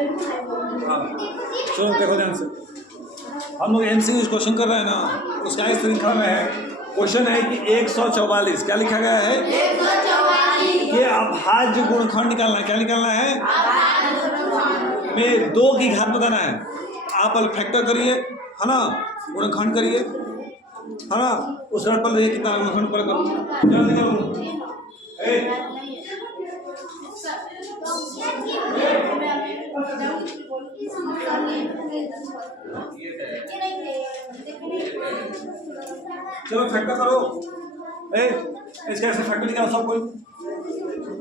हाँ चलो देखो ध्यान से, हम लोग MCQ क्वेश्चन कर रहे हैं ना, उसका इस लिखा हुआ है, क्वेश्चन है कि 144 क्या लिखा गया है, 144 ये अभाज्य गुणनखंड निकालना है। क्या निकालना है? में 2 की घात बताना है। आप फैक्टर करिए है ना, गुणनखंड करिए है ना, उस पर देखिए कितना गुणनखंड पर करो, क्या निकालो चलो फैक्टर करो। इसका ऐसे फैक्टर निकालो सब कोई,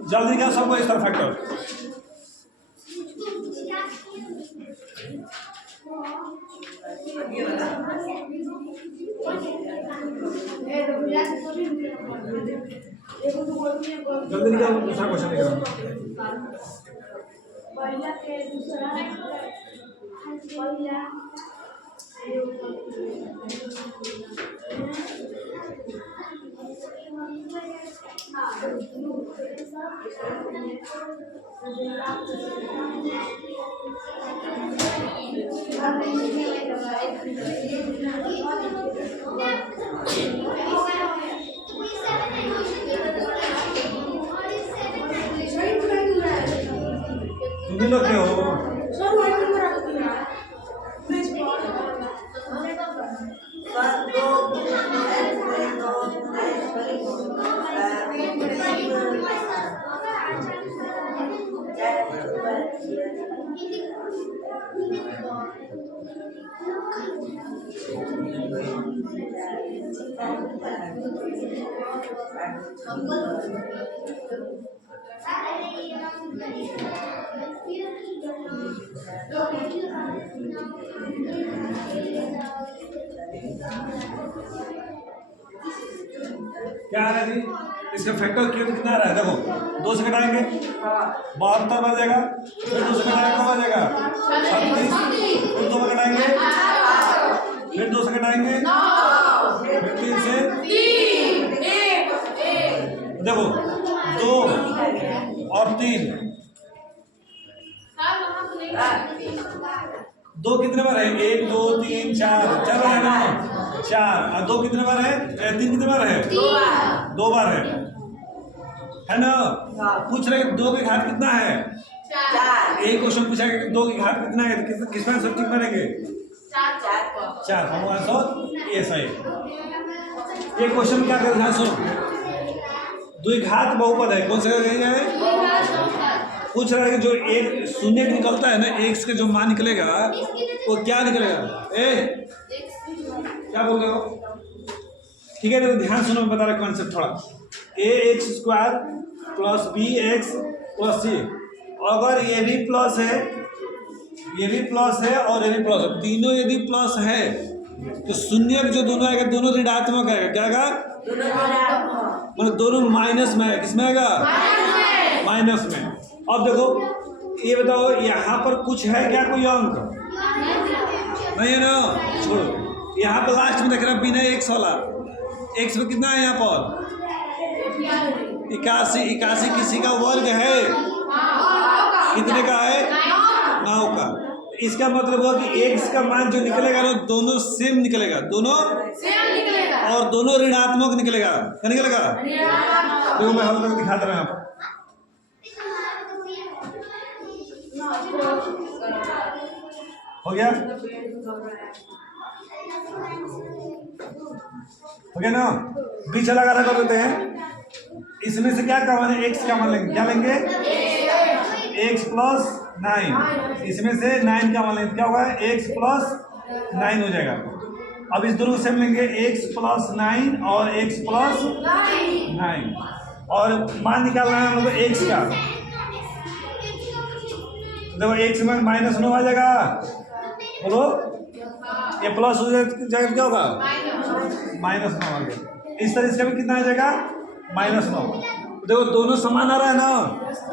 जल्दी निकालो सब कोई इस तरह फैक्टर। जल्दी निकालो, दूसरा क्वेश्चन निकालो। तुम भी लोग क्या हो? क्या आ रहा है जी? इसका फैक्टर कितना आ रहा है? देखो 2 से घटाएंगे 72 बन जाएगा, फिर 2 से घटाएंगे कब आ जाएगा 37, फिर 2 में घटाएंगे, फिर 2 से घटाएंगे, फिर 3 से देखो 2 और 3, 2 कितने बार है? 1 2 3 4 4 है ना, 4 और 2 कितने बार है? 3 कितने बार है? 2 बार है ना। पूछ रहे 2 की घात कितना है? 4। एक क्वेश्चन पूछा कि 2 की घात कितना है, किसमें आंसर ठीक मानेंगे? 4 हम आंसर ये सही। ये क्वेश्चन क्या कर ध्यान सुनो, द्विघात बहुपद है, कौन सा है? पूछ रहा है कि जो एक शून्य निकलता है ना, x का जो मान निकलेगा वो क्या निकलेगा? क्या बोल रहे हो? ठीक है, तो ध्यान सुनो, मैं बता रहा कॉन्सेप्ट थोड़ा। ax² plus bx plus c, अगर ये भी प्लस है, ये भी प्लस है और ये भी प्लस है, तीनों यदि प्लस है तो शून्य जो दोनों आएगा दोनों ऋणात्मक आएगा। क्या आएगा? मतलब दोनों माइनस में आएगा। किसमें आएगा? माइनस में। अब देखो ये बताओ, यहाँ पर कुछ है क्या कोई अंक? नहीं है ना, छोड़ो। यहाँ पर लास्ट में देख रहा बिना x वाला, x में कितना है यहाँ पर? 81 किसी का वर्ग है, कितने का है? 9 का। इसका मतलब हुआ कि x का मान जो निकलेगा ना दोनों सेम निकलेगा, दोनों और दोनों ऋणात्मक निकलेगा। क्या निकलेगा? देखो मैं हम लोग दिखाता रहा हूँ। हो गया? हो गया ना? बीच लगा रहा कर देते हैं। इसमें से क्या मान है? x का मान लेंगे। क्या लेंगे? x plus 9। इसमें से 9 का मान लेंगे, क्या होगा? x प्लस 9 हो जाएगा। अब इस दोनों को सेम लेंगे, x प्लस 9 और x प्लस 9, और मान निकालना है हम लोग को x का। देखो x में -9 आ जाएगा, बोलो ये प्लस हो जाएगा, क्या होगा? -9 आ गया। इस तरह इसका भी कितना आ जाएगा? -9। देखो दोनों समान आ रहा है ना,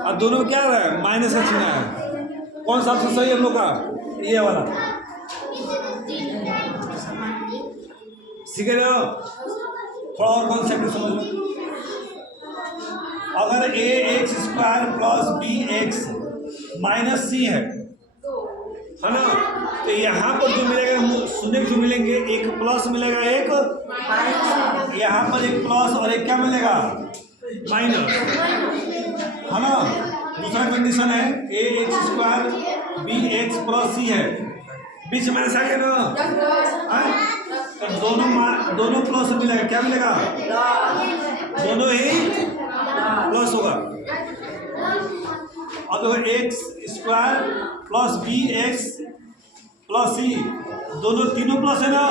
और दोनों में क्या आ रहा है? माइनस का चिन्ह है। कौन सा ऑप्शन सही है हम लोग का? ये वाला। सीख रहे हो? थोड़ा और कॉन्सेप्ट समझो। अगर ax² plus bx minus c है, है ना। तो यहाँ पर जो मिलेगा शून्य जो मिलेंगे, एक प्लस मिलेगा एक यहाँ पर एक प्लस और एक क्या मिलेगा माइनस, है ना। दूसरा कंडीशन है a x square b x plus c है, बीच में ऐसा क्या ना, तो दोनों प्लस मिलेगा, क्या मिलेगा दोनों ही प्लस होगा। अब देखो x square plus b x plus c, तीनों प्लस है ना,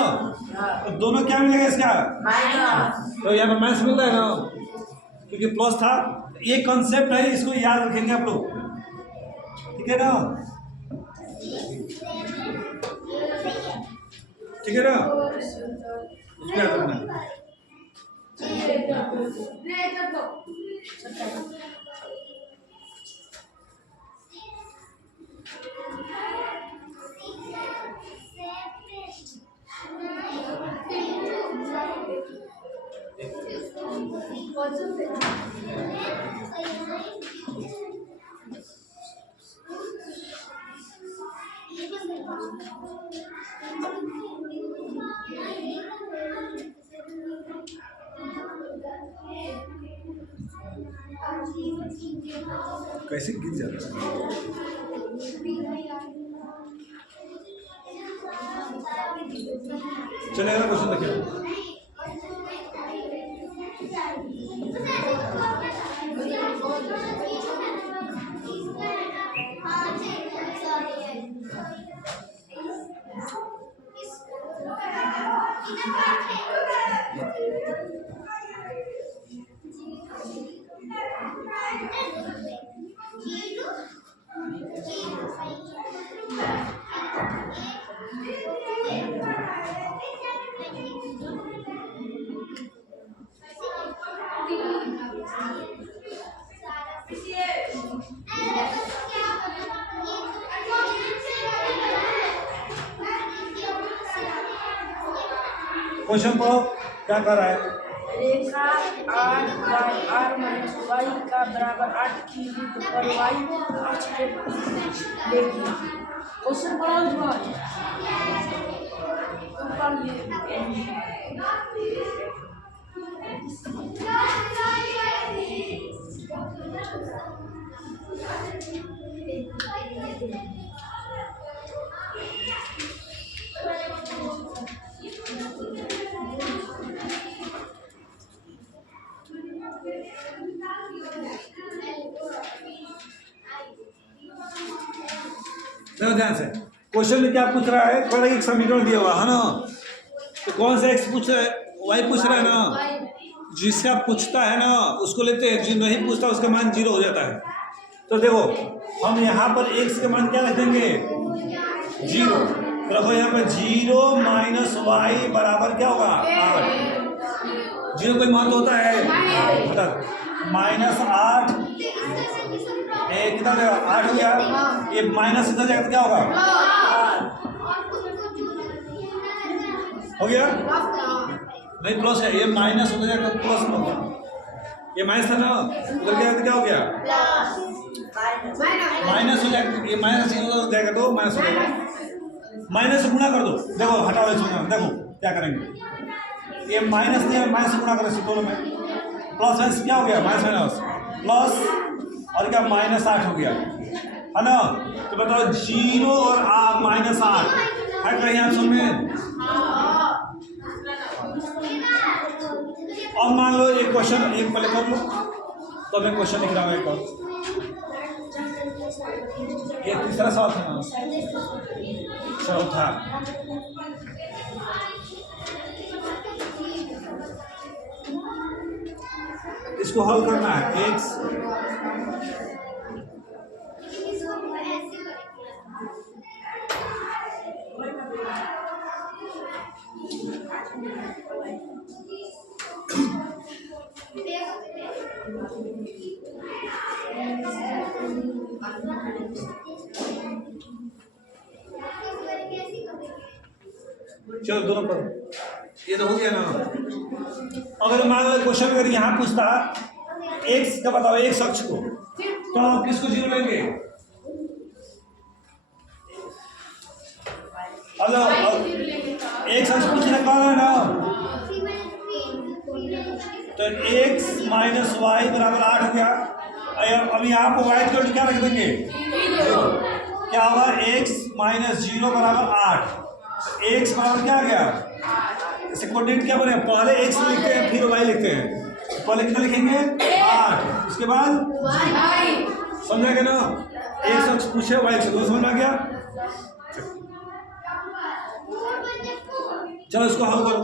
तो दोनों क्या मिलेगा इसका तो यहाँ पर माइनस मिल रहा है ना, क्योंकि प्लस था। ये कॉन्सेप्ट है, इसको याद रखेंगे आप लोग, ठीक है ना, ठीक है ना, उसको याद रखना। कैसे गिर जाता है। चलिए अगला क्वेश्चन देखिए। क्वेश्चन पढ़ो क्या कर रहा है। रेखा आर माइनस वाई का बराबर 8 की युद्ध पर वाई अक्ष पे लेगी। क्वेश्चन पढ़ो ध्यान से। क्वेश्चन में क्या पूछ रहा है, थोड़ा एक समीकरण दिया हुआ है ना, तो कौन सा एक्स पूछ रहा है, वाई पूछ रहा है ना, जिसका पूछता है ना उसको लेते हैं, जो नहीं पूछता उसका मान 0 हो जाता है। तो देखो हम यहाँ पर एक्स के मान क्या रख देंगे 0, तो रखो यहाँ पर 0 माइनस वाई बराबर क्या होगा 8। 0 कोई महत्व होता है -8 कितना हो जाएगा 8 हो गया, ये माइनस इधर जाएगा तो क्या होगा हो गया नहीं प्लस है, ये माइनस उधर जाएगा तो प्लस होगा, ये माइनस था ना उधर गया तो क्या हो गया माइनस हो जाएगा, ये माइनस उधर जाएगा तो माइनस हो जाएगा, माइनस से गुणा कर दो। देखो हटाओ इसमें, देखो क्या करेंगे, ये माइनस नहीं है माइनस से गुणा करें दोनों में, प्लस माइनस क्या हो गया माइनस माइनस प्लस और क्या -8 हो गया है ना। तो बताओ 0 और -8 है कहीं ऑप्शन में। अब मान लो एक क्वेश्चन एक पहले कर लो, तो मैं क्वेश्चन लिख रहा हूँ एक और, ये तीसरा सवाल था ना, चौथा इसको हल करना है। एक्स चलो दोनों पर ये तो हो गया ना। अगर मान लो क्वेश्चन अगर यहाँ पूछता एक्स का बताओ एक्स अक्ष को, तो आप किसको 0 लेंगे एक सच पूछने का है ना, तो x माइनस वाई बराबर 8 हो गया। अब यहाँ पर वाई की क्या रख देंगे, क्या होगा, x माइनस 0 बराबर 8। x बराबर क्या आ गया, इसे कोऑर्डिनेट क्या बने, पहले x लिखते हैं फिर y लिखते हैं। पहले कितना लिखेंगे 8, उसके बाद समझा गया ना, एक सच पूछे y से 2 समझ में आ गया। चलो इसको हल करो।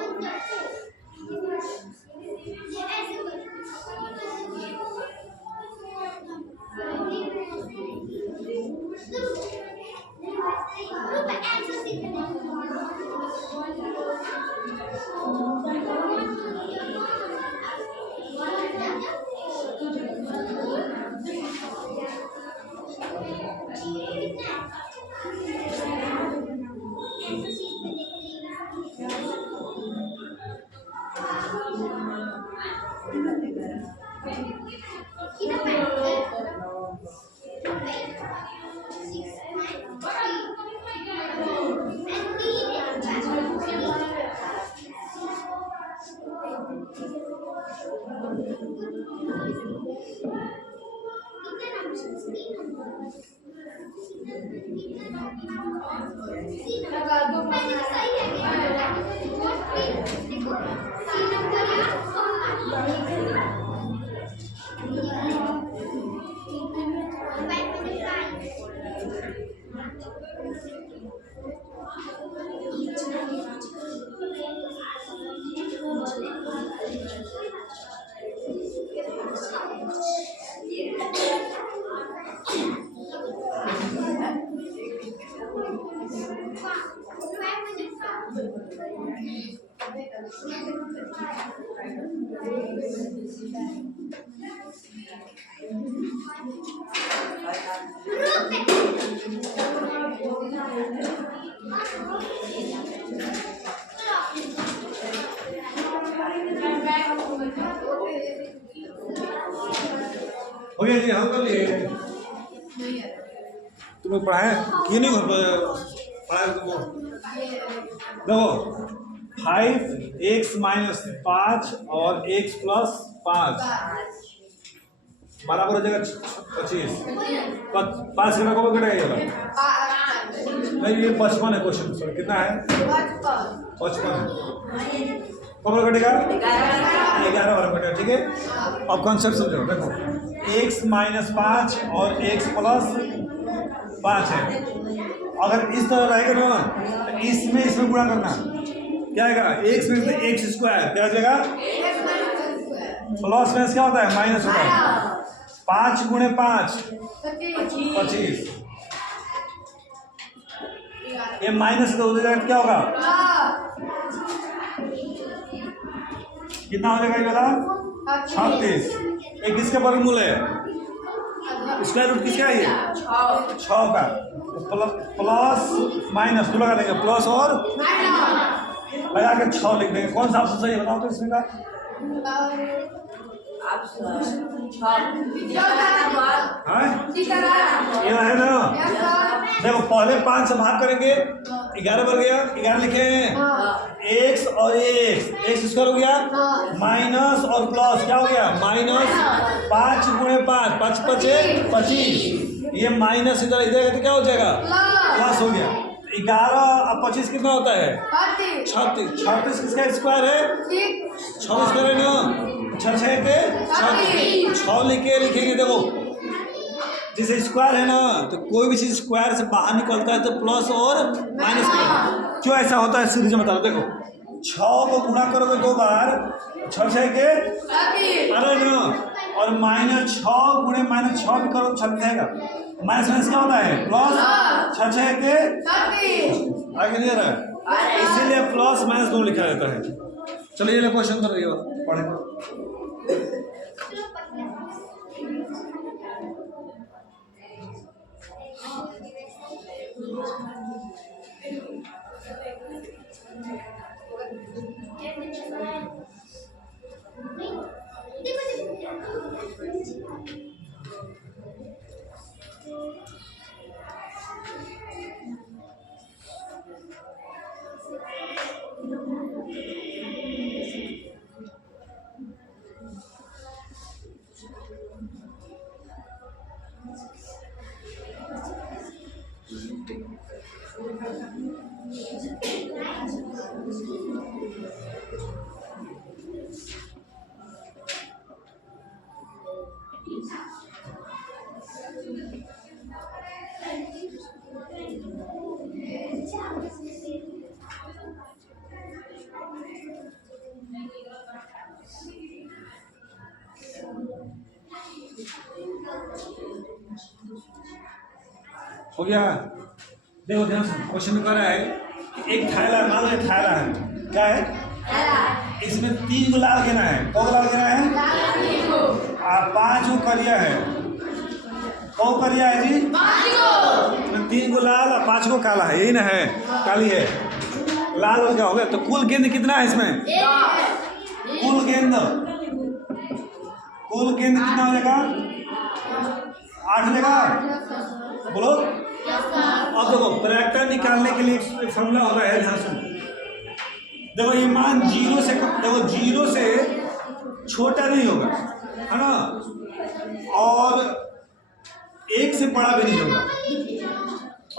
हो गया जी, हल कर लिए। तुम्हें पढ़ाए ये नहीं घर पढ़ाए तुमको। देखो 5x माइनस 5 और x प्लस 5 बराबर हो जाएगा 25। 5 के रकम कटेगा, नहीं ये 55 है क्वेश्चन, सर कितना है 55 है, कब कटेगा 11 बार कटेगा, ठीक है। अब कॉन्सेप्ट समझो, देखो x माइनस 5 और x प्लस 5 है, अगर इस तरह रहेगा ना तो इसमें गुणा करना, क्या आएगा x में एक्स स्क्वायर, क्या हो जाएगा प्लस में क्या होता है माइनस होता है, 5 गुणे 5 25, ये माइनस हो जाएगा, क्या होगा कितना हो जाएगा ये वाला 36। एक किसके वर्गमूल है, स्क्वायर रूट किसका है ये 6 का, तो प्लस माइनस दो लगा देंगे, प्लस और लगा के 6 लिख देंगे। कौन सा ऑप्शन सही है बताओ तो इसमें का, ये है ना, देखो पहले 5 से भाग करेंगे, 11 बन गया, 11 लिखे हैं x और x स्क्वायर हो गया, माइनस और प्लस क्या हो गया माइनस 5 गुणे 5 5 5 25, ये माइनस इधर इधर क्या हो जाएगा प्लस हो गया। 11 और 25 कितना होता है 36, 36 किसका स्क्वायर है 6 स्क्वायर है ना, 6 के 6 लिखेंगे। देखो जैसे स्क्वायर है ना, तो कोई भी चीज स्क्वायर से बाहर निकलता है तो प्लस और माइनस करेंगे, क्यों ऐसा होता है सीरीज में बता दो। देखो 6 को गुणा करोगे 2 बार, 6 के अरे ना, और माइनस 6 गुणे माइनस 6 भी करो 6 रहेगा, माइनस माइनस क्या होता है प्लस, 6 के आगे नहीं आ रहा है, इसीलिए प्लस माइनस 2 लिखा रहता है। चलिए ये क्वेश्चन करो, ये पढ़े हो गया। देखो ध्यान से क्वेश्चन में कह रहा है कि एक थैला, मान लो थैला है, क्या है, इसमें 3 गो लाल गेना है। कौ लाल गेना है? और 5 गो करिया है। कौ करिया है जी? 3 गो लाल और 5 गो काला है, यही ना है, काली है, लाल और क्या हो गया। तो कुल गेंद कितना है इसमें? कुल गेंद कितना हो जाएगा? 8 हो जाएगा। बोलो। अब देखो प्रैक्टर निकालने के लिए एक फॉर्मूला होता है, ध्यान सुनो। देखो ये मान 0 से, देखो 0 से छोटा नहीं होगा, है ना, और 1 से बड़ा भी नहीं होगा।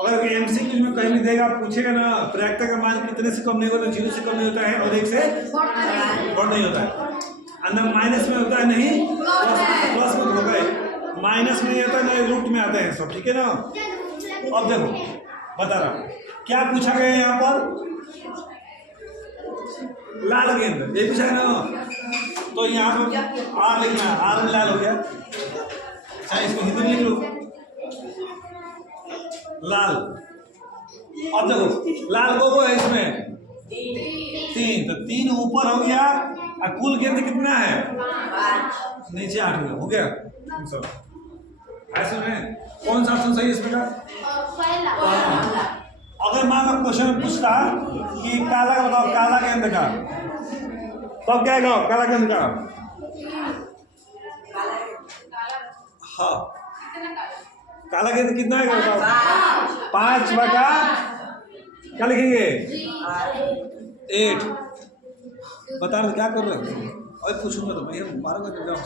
अगर एमसीक्यू में कहीं भी देगा, पूछेगा ना प्रैक्टर का मान कितने से कम नहीं होता, 0 से कम नहीं होता है और 1 से बड़ा नहीं होता है। अंदर माइनस में होता है, नहीं प्लस में होगा है, माइनस में नहीं आता है, रूट में आते हैं सब, ठीक है ना। अब देखो बता रहा क्या पूछा गया है यहाँ पर, लाल गेंद, ये पूछा है ना, तो यहाँ पर आर लिखना है, आर में लाल हो गया। अच्छा इसको हिंदी में लिख लो, लाल। अब देखो लाल को है इसमें 3, तो 3 ऊपर हो गया और कुल गेंद कितना है? नीचे 8 हो गया। ऐसे में कौन सा ऑप्शन सही है इसमें का? अगर मान लो क्वेश्चन पूछता कि काला का बताओ, काला गेंद का, तब क्या है काला गेंद का? हाँ काला गेंद कितना है बताओ? 5 बटा क्या लिखेंगे? 8। बता रहे क्या कर रहे हो? अरे पूछूंगा तो भैया मारूंगा जब जाओ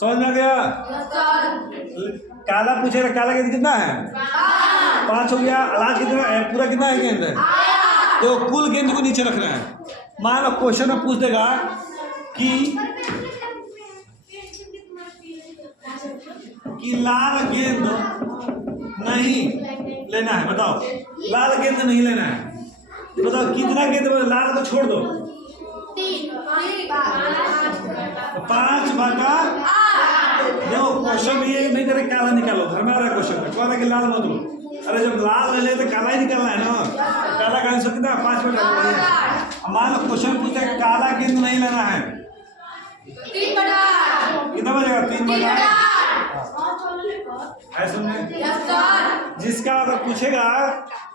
समझ में आ गया। काला पूछेगा, काला गेंद कितना है? 5 हो गया। लाल कितना है? पूरा कितना है गेंद? तो कुल गेंद को नीचे रखना है। मान लो क्वेश्चन में पूछ देगा कि लाल गेंद नहीं लेना है, बताओ लाल गेंद नहीं लेना है, बताओ कितना गेंद, लाल को छोड़ दो, 5 बटा। देखो क्वेश्चन में ये नहीं करे काला निकालो, घर में आ रहा है क्वेश्चन में, कह कि लाल मत लो। अरे जब लाल ले ले तो काला ही निकालना है ना, काला का आंसर कितना? 5 बटा। मान लो क्वेश्चन पूछते काला गेंद नहीं लेना है, 3 बटा कितना बजेगा? 3 बटा। ऐसे में जिसका अगर पूछेगा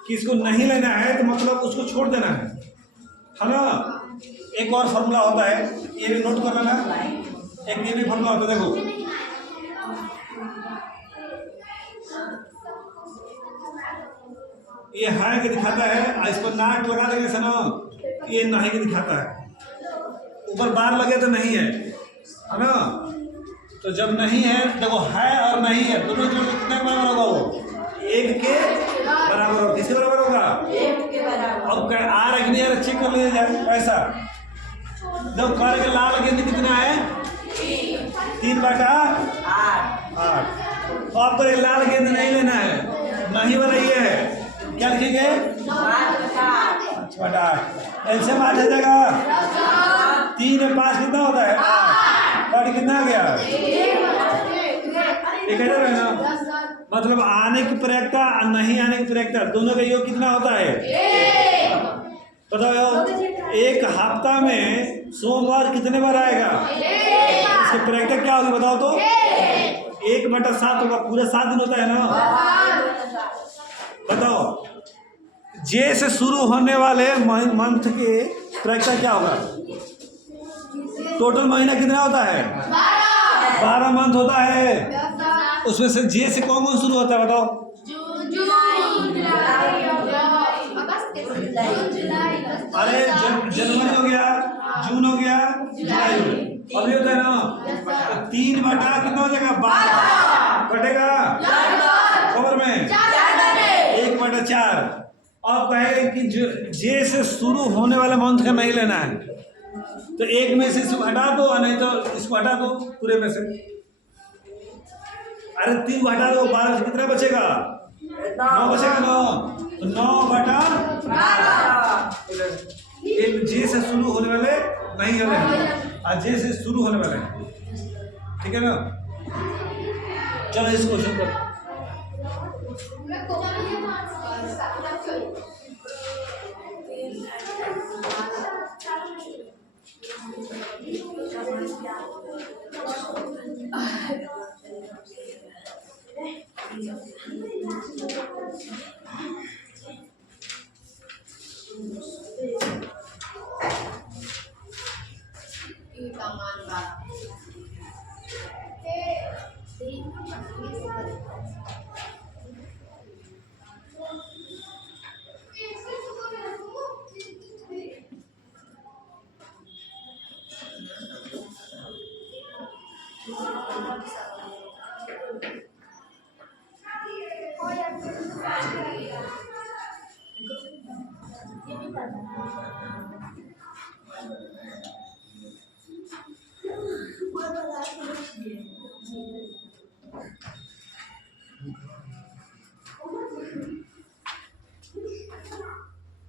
कि इसको नहीं लेना है तो मतलब उसको छोड़ देना है ना। एक और फॉर्मूला होता है, ये भी नोट कर लेना, एक ये भी फॉर्मूला होता है। देखो ये है कि दिखाता है, इस पर नाट लगा देंगे से ना, ये नहीं कि दिखाता है, ऊपर बार लगे तो नहीं है ना। तो जब नहीं है, देखो है और नहीं है दोनों जोड़ के कितने बराबर होगा? वो 1 के बराबर होगा। किसके बराबर होगा? 1 के बराबर। अब आ रहा कि नहीं आ रहा चेक कर लिया जाए। ऐसा देखो कह रहे लाल गेंद कितना है? 3 बटा 8। तो आपको ये लाल गेंद नहीं लेना है, नहीं वाला ये है, क्या लिखेंगे? 5 बटा 8। ऐसे में आ जाएगा 3 और 5 कितना होता है? 8 कितना आ गया? एक है ना, मतलब आने की प्रयोगता और नहीं आने की प्रयोगता दोनों का योग कितना होता है? बताओ एक हफ्ता में सोमवार कितने बार आएगा? इसकी प्रयोगता क्या होगी बताओ तो? 1 बटा 7 होगा, पूरे 7 दिन होता है ना। बताओ जे से शुरू होने वाले मंथ के प्रयोगता क्या होगा? टोटल महीना कितना होता है? 12 मंथ होता है। उसमें से जे से कौन कौन शुरू होता है बताओ? अरे जनवरी हो गया, जून हो गया, जुलाई हो गया, अभी होता है ना। 3 बटा कितना हो जाएगा? 12 कटेगा खबर में 1 बटा 4। अब कहेंगे कि जे से शुरू होने वाले मंथ का नहीं लेना है, तो 1 में से इसको हटा दो और नहीं तो इसको हटा दो पूरे में से। अरे 3 हटा दो, 12 से कितना बचेगा? 9 बचेगा। 9 तो 9 बटा 12। जे से शुरू होने वाले नहीं है और जे से शुरू होने वाले, ठीक है ना। चलो इस क्वेश्चन को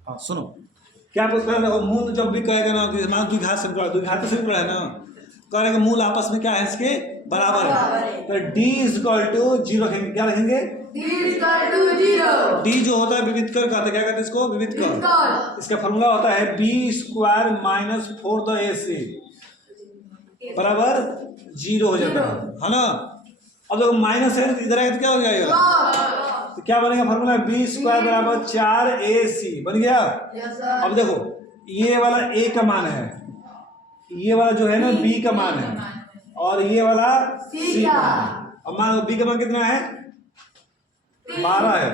हाँ सुनो क्या बोलते हैं देखो मूल जब भी कहेगा ना कि मान द्विघात से भी पढ़ा है ना कहेगा मूल आपस में क्या है इसके बराबर है तो d इक्वल टू 0 रखेंगे क्या रखेंगे d जो होता है विविधकर कहते हैं क्या कहते हैं इसको विविधकर इसका फॉर्मूला होता है b स्क्वायर माइनस 4ac बराबर 0 हो जाता है ना। अब देखो माइनस है इधर आएगा तो क्या हो जाएगा तो क्या बनेगा फॉर्मूला b स्क्वायर बराबर 4ac बन गया। अब देखो ये वाला a का मान है ये वाला जो है ना b का मान है और ये वाला c का। अब मान लो b का मान कितना है 12 है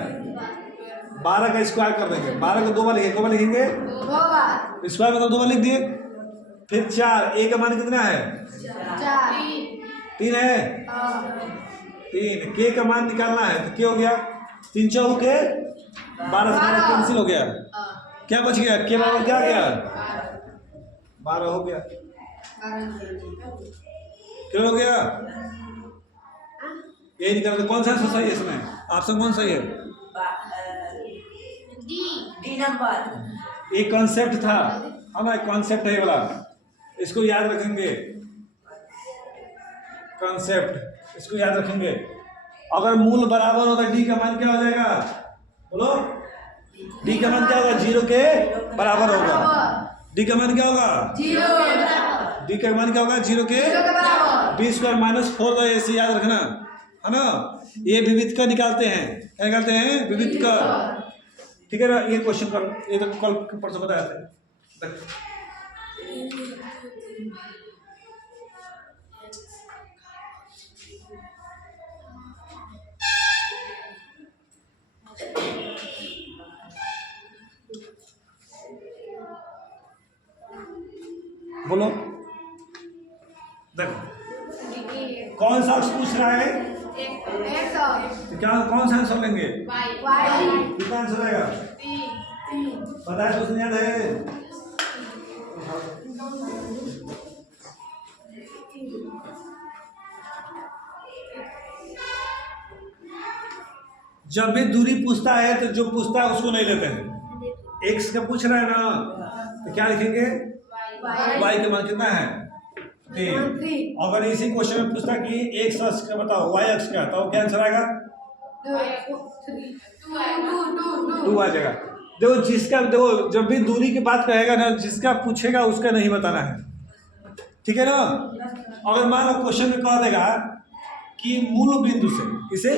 12 का स्क्वायर कर देंगे 12 को 2 बार लिखेंगे 2 बार लिखेंगे स्क्वायर मतलब 2 बार लिख दिए फिर 4 a का मान कितना है 3 है 3 k का मान निकालना है तो क्या हो गया 3 चौके 12 से कैंसिल हो गया क्या बच गया के बराबर क्या गया 12 हो गया क्या हो गया ये निकाल कौन सा आंसर सही है इसमें ऑप्शन कौन सही है डी नंबर एक कॉन्सेप्ट था हमारा कॉन्सेप्ट है ये वाला इसको याद रखेंगे कॉन्सेप्ट इसको याद रखेंगे अगर मूल बराबर हो तो डी का मान क्या हो जाएगा बोलो डी का मान क्या होगा 0 के बराबर होगा डी का मान क्या होगा 0 डी का मान क्या होगा 0 के b स्क्वायर माइनस 4 तो ऐसे याद रखना है ना। ये विविध का निकालते हैं क्या निकालते हैं विविध का ठीक है ना। ये क्वेश्चन कर ये तो कल परसों बताया था बोलो देखो कौन सा पूछ रहा है तो क्या कौन सा आंसर लेंगे कितना आंसर आएगा पता है क्वेश्चन याद है जब भी दूरी पूछता है तो जो पूछता है उसको नहीं लेते हैं x का पूछ रहा है ना तो क्या लिखेंगे y का मान कितना है 3। अगर इसी क्वेश्चन में पूछता कि x अक्ष का बताओ y अक्ष का तो क्या आंसर आएगा 2 आ जाएगा। देखो जिसका देखो जब भी दूरी की बात कहेगा ना जिसका पूछेगा उसका नहीं बताना है ठीक है ना। अगर मान लो क्वेश्चन में कह देगा कि मूल बिंदु से इसे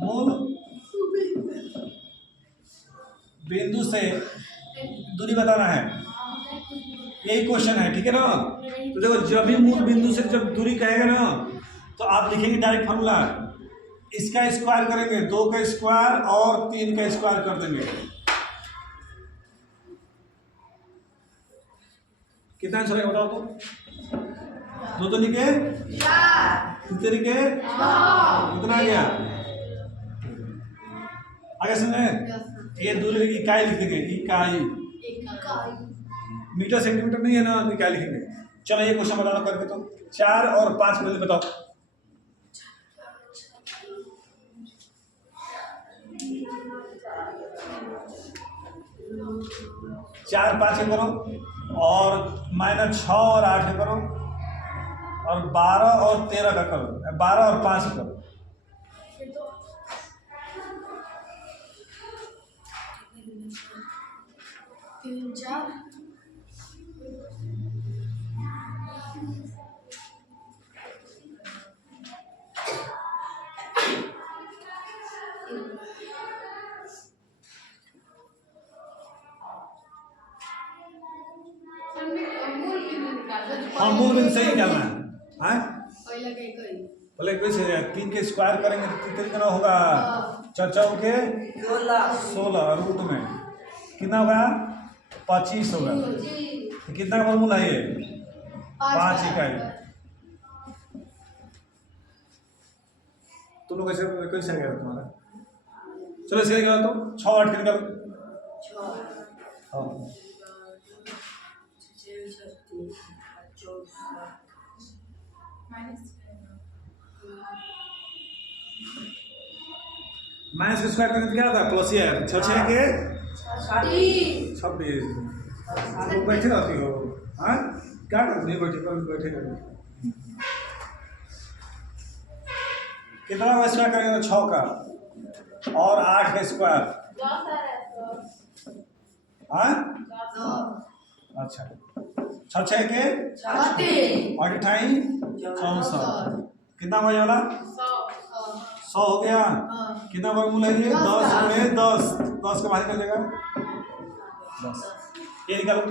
मूल बिंदु से दूरी बताना है यही क्वेश्चन है ठीक है ना। तो देखो जब भी मूल बिंदु से जब दूरी कहेगा ना तो आप लिखेंगे डायरेक्ट फॉर्मूला इसका स्क्वायर करेंगे 2 का स्क्वायर और 3 का स्क्वायर कर देंगे कितना आंसर है बताओ तो 2 तो लिखे 4 लिखे कितना आ गया आगे सुने ये दूरी की इकाई लिख देंगे इकाई मीटर सेंटीमीटर नहीं है ना तो इकाई लिखेंगे। चलो ये क्वेश्चन बताना करके तो 4 और 5 पहले बताओ 4 5 करो और -6 और 8 करो और 12 और 13 का करो, 12 और 5 करो। तीन चार हाँ, मूल बिंदु सही करना है। हाँ, पहले कैसे 3 के स्क्वायर करेंगे तो कितने कितना होगा? 4 के 16 रूट में कितना होगा? 25 होगा। तो कितना का वर्गमूल है ये? 5 इकाई। तुम लोग कैसे कैसे गया तुम्हारा? चलो इसका निकाल तो 6 8 के निकाल। हाँ, माइनस के स्क्वायर करने क्या होता है? प्लस ही है। 6 6 के 26। आप बैठे रहती हो? हाँ, क्या कर नहीं बैठे, कभी बैठे रहती। कितना का स्क्वायर करेंगे? 6 का और 8 का स्क्वायर। हाँ, अच्छा। 6 6 के 28 64। कितना हो जाएगा? 100 हो गया। कितना वर्गमूल है ये? 10 में 10 10 का भाग कर देगा 10। ये निकालो तो।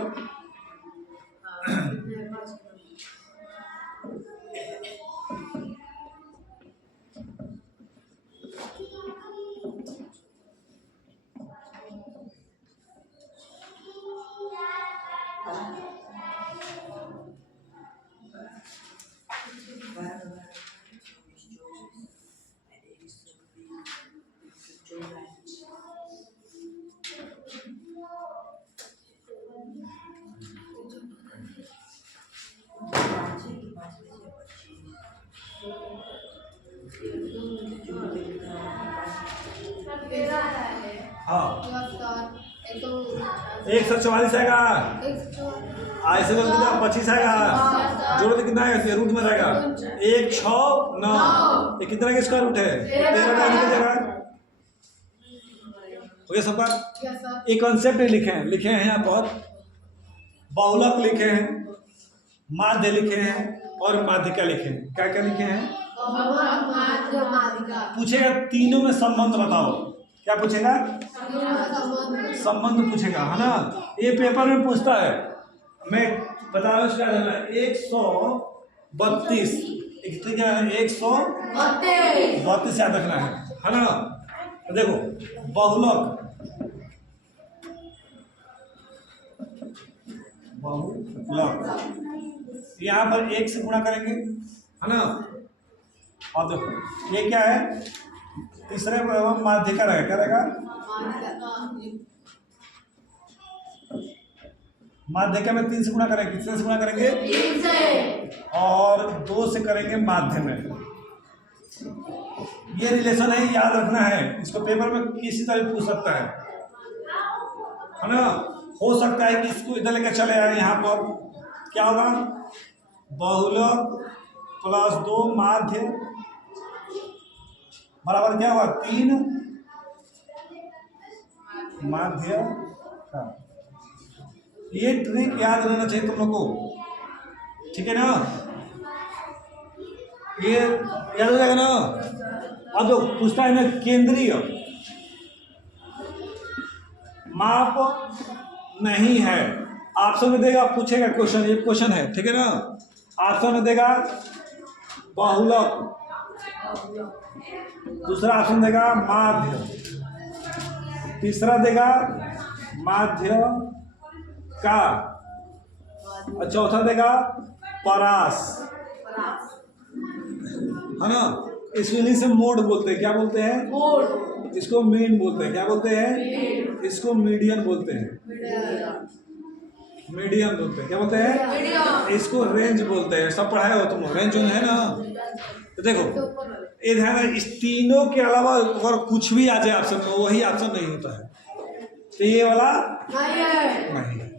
हाँ, 144 आएगा। ऐसे तो कितना? 25 आएगा। जोड़ो तो कितना आएगा? रूट में रहेगा 1 6 9। ये कितना का स्क्वायर रूट है? 13 का निकल जाएगा। हो गया सब बात। एक कॉन्सेप्ट लिखे हैं यहाँ पर। बहुलक लिखे हैं, माध्य लिखे हैं और माध्यिका लिखे हैं। क्या क्या लिखे हैं? पूछेगा तीनों में संबंध बताओ। क्या पूछेगा? संबंध पूछेगा, है ना? ये पेपर में पूछता है। मैं बता रहा हूँ इसका 132 कितने है? 132 याद रखना है ना? तो देखो बहुलक यहाँ पर 1 से गुणा करेंगे, है ना? और देखो ये क्या है? तीसरे माध्यिका रहेगा। क्या रहेगा? माध्यिका में 3 से गुणा करेंगे। कितने से गुणा करेंगे? 3 से। और 2 से करेंगे माध्य में। ये रिलेशन है, याद रखना है। इसको पेपर में किसी तरह पूछ सकता है ना? हो सकता है कि इसको इधर लेकर चले आए। यहाँ पर क्या होगा? बहुलक प्लस 2 माध्य बराबर क्या हुआ? 3 माध्य का। ये ट्रिक याद रहना चाहिए तुम लोग को, ठीक है ना? ये याद हो जाएगा ना? अब जो पूछता है ना केंद्रीय माप नहीं है, ऑप्शन में देगा, पूछेगा क्वेश्चन। ये क्वेश्चन है, ठीक है ना? ऑप्शन में देगा बहुलक, दूसरा ऑप्शन देगा माध्य, तीसरा देगा माध्य का, और चौथा देगा परास, है ना? इस इंग्लिश से मोड बोलते हैं। क्या बोलते हैं? मोड। इसको मीन बोलते हैं। क्या बोलते हैं? इसको मीडियन बोलते हैं। मीडियन बोलते हैं। क्या बोलते हैं? इसको रेंज बोलते हैं। सब पढ़ाए हो तुम, रेंज है ना? तो देखो ये ध्यान है, इस तीनों के अलावा अगर कुछ भी आ जाए ऑप्शन में, वही ऑप्शन नहीं होता है। तो ये वाला नहीं है।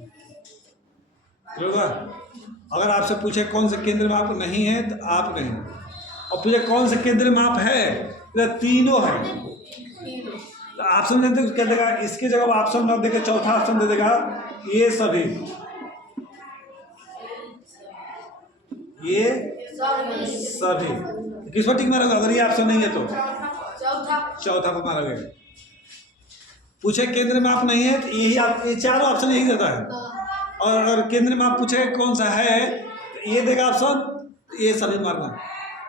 अगर आपसे पूछे कौन से केंद्र माप नहीं है तो आप नहीं, और पूछे कौन से केंद्र माप है तो तीनों है। तो ऑप्शन देते क्या देगा, इसकी जगह ऑप्शन न देगा, चौथा ऑप्शन दे देगा ये सभी, ये सभी। किस पर टिक मारोगे अगर ये ऑप्शन नहीं है तो? चौथा पर मारोगे। पूछे केंद्र में आप नहीं है तो यही आप, ये चारों ऑप्शन यही देता है। और अगर केंद्र में आप पूछे कौन सा है तो ये देगा ऑप्शन, ये सभी मारना।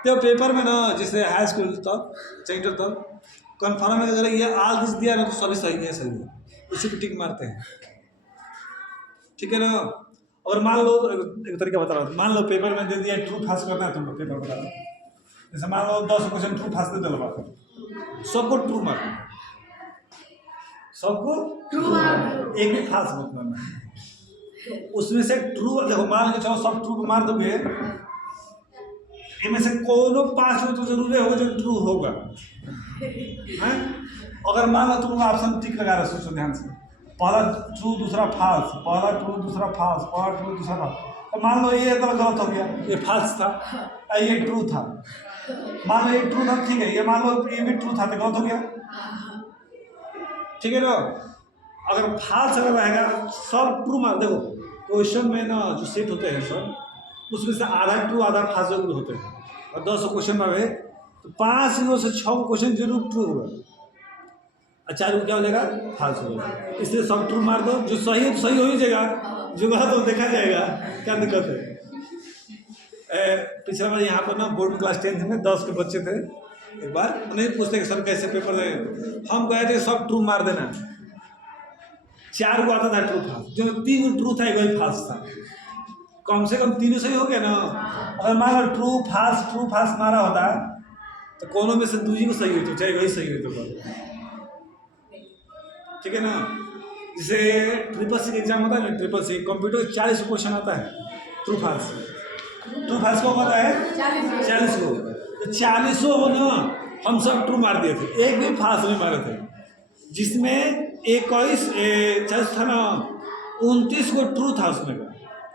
तो पेपर में ना जैसे हाई स्कूल तक सेंटर तक कन्फर्म में अगर ये आल दिस दिया ना तो सभी सही है, सही है, उसी पर टिक मारते हैं। ठीक है ना। और मान लो एक तरीका बता रहा हूँ, मान लो पेपर में दे दिया ट्रू फास्ट करना है तुम लोग, पेपर बता दो जैसे मान लो 10 क्वेश्चन ट्रू फास्ट दे दो, सबको ट्रू मार, सबको एक भी फास्ट मत मारना। उसमें से ट्रू देखो, मान के चलो सब ट्रू मार दोगे, इनमें से कोनो 5 में तो जरूर होगा जो ट्रू होगा है। अगर मान लो तुम ऑप्शन टिक लगा रहे, सोचो ध्यान से, पहला ट्रू दूसरा फाल्स, पहला ट्रू दूसरा फाल्स, पहला ट्रू दूसरा फाल्स, तो मान लो ये तो गलत हो गया, ये फाल्स था, ये ट्रू था। मान लो ये ट्रू था, ठीक है, ये मान लो ये भी ट्रू था तो गलत हो गया, ठीक है ना। अगर फाल्स अगर रहेगा सब ट्रू मार, देखो क्वेश्चन में ना जो सेट होते हैं सब, उसमें से आधा ट्रू आधा फाल्स जरूर होते हैं। और 10 क्वेश्चन में आए तो 5 में से 6 क्वेश्चन जरूर ट्रू होगा, और 4 क्या हो जाएगा, फाल्स हो जाएगा। इसलिए सब ट्रू मार दो, जो सही है तो सही हो ही जाएगा, जो गलत हो देखा जाएगा, क्या दिक्कत है। पिछला बार यहाँ पर ना बोर्ड क्लास 10th में 10 के बच्चे थे, एक बार उन्हें पूछते कि सर कैसे पेपर दे, हम गए थे सब ट्रू मार देना, 4 को आता था ट्रू फाल्स, जो 3 ट्रू था एक फाल्स था, कम से कम 3 सही हो गया ना। अगर मान लो ट्रू फाल्स मारा होता तो कोनो में से दूसरी को सही होती, चाहे वही सही होती, ठीक है ना। जैसे ट्रिपल सी एग्जाम होता है ना, ट्रिपल सी कंप्यूटर 40 क्वेश्चन आता है ट्रू फाल्स को पता है 40 को, तो 40 हो ना हम सब ट्रू मार दिए थे, एक भी फाल्स नहीं मारे थे। जिसमें 40 था ना, 29 को ट्रू था, उसमें का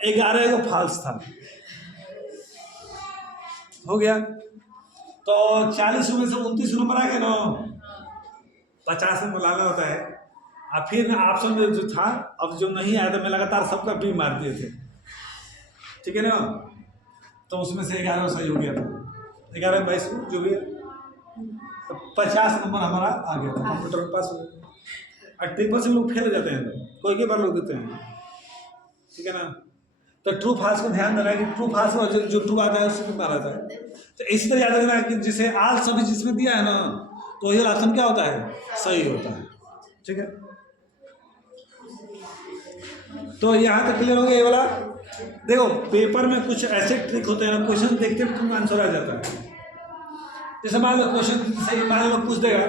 11 को फाल्स था, हो गया। तो 40 में से 29 नंबर आ गया ना, 50 नंबर लाना होता है। और फिर ऑप्शन में जो था, अब जो नहीं आया था मैं लगातार सबका भी मार दिए थे, ठीक है ना। तो उसमें से 11 सही हो गया था, 11 22 जो भी है, तो 50 नंबर हमारा आ गया था, कंप्यूटर में पास हो गया। और ट्रिपल से लोग फेल हो जाते हैं, कोई बार लोग देते हैं, ठीक है ना। तो ट्रू फाल्स को ध्यान देना है कि ट्रू फाल्स और जो ट्रू आता है उसमें मारा था। तो इसी तरह याद रखना है कि जैसे आल सभी जिसमें दिया है ना, तो वही ऑप्शन क्या होता है, सही होता है, ठीक है। तो यहाँ तक क्लियर हो गया ये वाला। देखो पेपर में कुछ ऐसे ट्रिक होते हैं ना, क्वेश्चन देखते हुए तुम्हें आंसर आ जाता है। जैसे मान लो क्वेश्चन सही मान लो पूछ देगा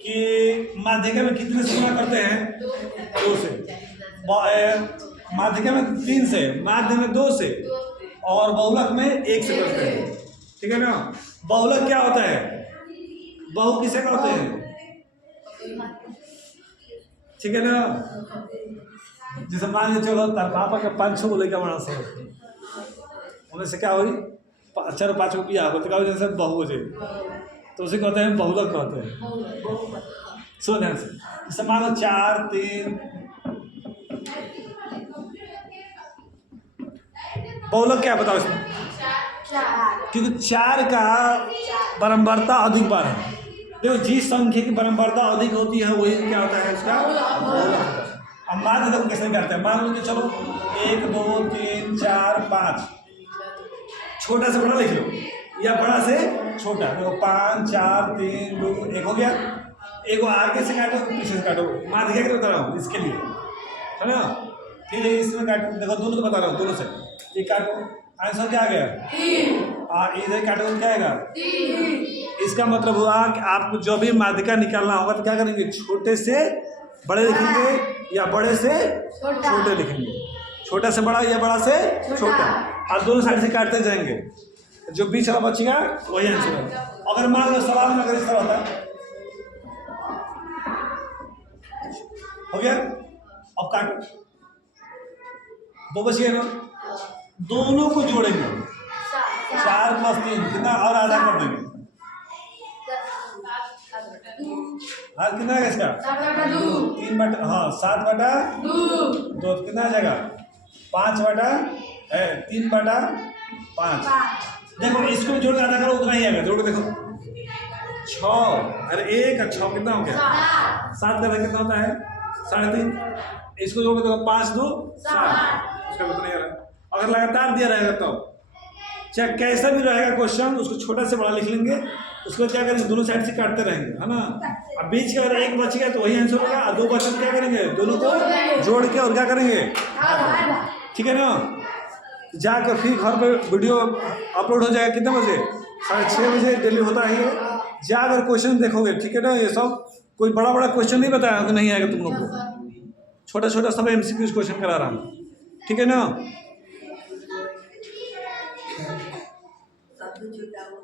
कि माध्यिका में कितने से गुणा करते हैं, 2 से, माध्यिका में 3 से, माध्य में 2 से, और बहुलक में 1 से करते हैं, ठीक है ना। बहुलक क्या होता है, बहु किसे का होते हैं, ठीक है ना। जैसे मान लो चलो तार पापा के 5-6 लड़का बना से, उनमें से क्या हुई 4-5 को पिया हो, तो क्या जैसे बहु हो जाए, तो उसे कहते हैं बहुलक कहते हैं। सुन ध्यान से, जैसे मान लो 4 3, बहुलक क्या बताओ इसमें, क्योंकि 4 का बारंबारता अधिक बार है। देखो जिस संख्या की बारंबारता अधिक होती है वही क्या होता है, उसका बहुलक होता है। अब मान देखो कैसे करते हैं, मान लो चलो 1 2 3 4 5, छोटा से बड़ा लिख लो या बड़ा से छोटा, देखो 5 4 3 2 1 हो गया। एक आगे से काटो पीछे से काटो, माध्यिका के बता रहा हूँ इसके लिए, है ना। फिर इसमें काटो, देखो दोनों को बता रहा हूँ, दोनों से ये काटो, आंसर क्या आ गया 3, इधर काटो क्या आएगा 3। इसका मतलब हुआ कि आपको जो भी माध्यिका निकालना होगा तो क्या करेंगे, छोटे से बड़े लिखेंगे या बड़े से छोटे लिखेंगे, छोटा से बड़ा या बड़ा से छोटा, और दोनों साइड से काटते जाएंगे, जो बीच वाला बचेगा वही आंसर है। अगर मान लो सवाल में अगर इस तरह होता है, हो गया, अब काटो, 2 बच गए ना, दोनों को जोड़ेंगे 4 + 3 कितना और आधा कर देंगे हाँ कितना है इसका 3/2 हाँ 7/2 कितना आ जाएगा 3/5 देखो इसको जोड़ के आधा करो उतना ही आएगा जोड़ के देखो 6 अरे 1 और 6 कितना हो गया 7 का कितना होता है 3.5 इसको जोड़ के देखो 5 2 7 उसका उतना ही आ रहा है अगर लगातार दिया रहेगा तो चाहे कैसा भी रहेगा क्वेश्चन उसको छोटा से बड़ा लिख लेंगे उसको क्या करेंगे दोनों साइड से काटते रहेंगे है ना अब बीच का अगर एक बच गया तो वही आंसर होगा और 2 बचे तो क्या करेंगे दोनों को जोड़ के और क्या करेंगे ठीक है ना जाकर फिर घर पे वीडियो अपलोड हो जाएगा कितने बजे 6:30 बजे डेली होता है ये जाकर क्वेश्चन देखोगे ठीक है ना ये सब कोई बड़ा बड़ा क्वेश्चन नहीं बताया कि नहीं आएगा तुम लोग को छोटा छोटा सब MCQ क्वेश्चन करा रहा हूँ ठीक है ना